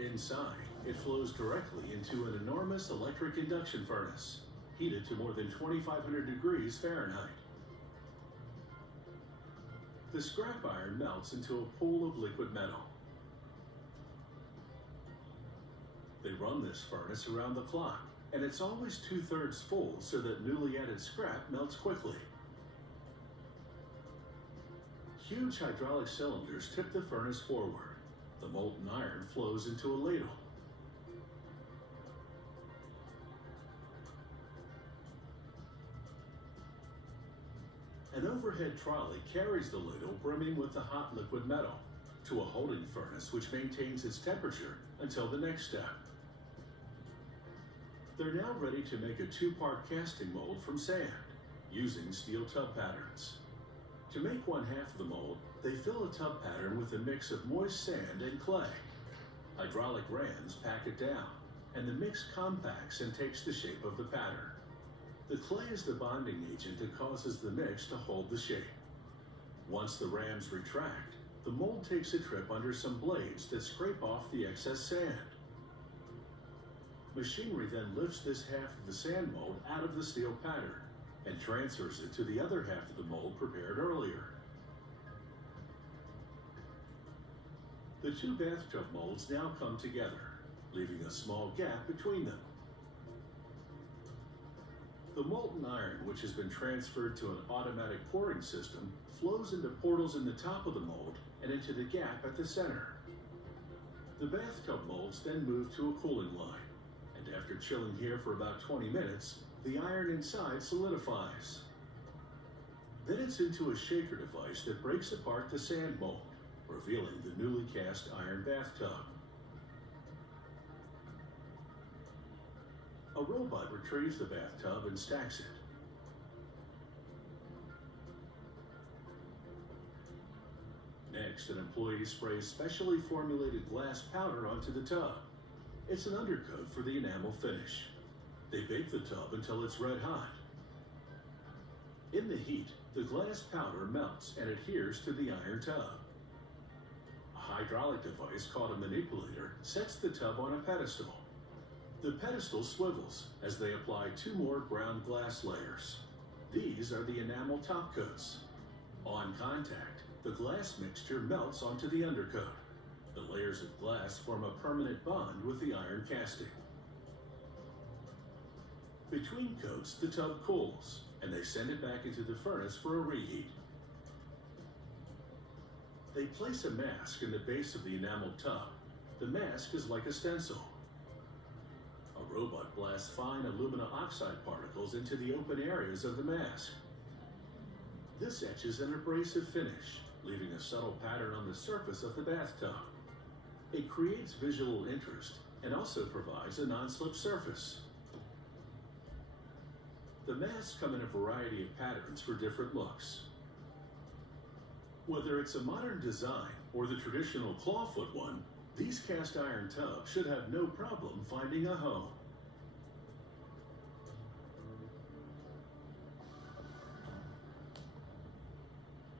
Inside, it flows directly into an enormous electric induction furnace, heated to more than 2,500 degrees Fahrenheit. The scrap iron melts into a pool of liquid metal. They run this furnace around the clock, and it's always 2/3 full so that newly added scrap melts quickly. Huge hydraulic cylinders tip the furnace forward. The molten iron flows into a ladle. An overhead trolley carries the ladle brimming with the hot liquid metal to a holding furnace which maintains its temperature until the next step. They're now ready to make a two-part casting mold from sand using steel tub patterns. To make one half of the mold, they fill a tub pattern with a mix of moist sand and clay. Hydraulic rams pack it down, and the mix compacts and takes the shape of the pattern. The clay is the bonding agent that causes the mix to hold the shape. Once the rams retract, the mold takes a trip under some blades that scrape off the excess sand. Machinery then lifts this half of the sand mold out of the steel pattern and transfers it to the other half of the mold prepared earlier. The two bathtub molds now come together, leaving a small gap between them. The molten iron, which has been transferred to an automatic pouring system, flows into portals in the top of the mold and into the gap at the center. The bathtub molds then move to a cooling line, and after chilling here for about 20 minutes, the iron inside solidifies. Then it's into a shaker device that breaks apart the sand mold, revealing the newly cast iron bathtub. A robot retrieves the bathtub and stacks it. Next, an employee sprays specially formulated glass powder onto the tub. It's an undercoat for the enamel finish. They bake the tub until it's red hot. In the heat, the glass powder melts and adheres to the iron tub. A hydraulic device called a manipulator sets the tub on a pedestal. The pedestal swivels as they apply two more ground glass layers. These are the enamel top coats. On contact, the glass mixture melts onto the undercoat. The layers of glass form a permanent bond with the iron casting. Between coats, the tub cools, and they send it back into the furnace for a reheat. They place a mask in the base of the enameled tub. The mask is like a stencil. A robot blasts fine alumina oxide particles into the open areas of the mask. This etches an abrasive finish, leaving a subtle pattern on the surface of the bathtub. It creates visual interest and also provides a non-slip surface. The masks come in a variety of patterns for different looks. Whether it's a modern design or the traditional clawfoot one, these cast iron tubs should have no problem finding a home.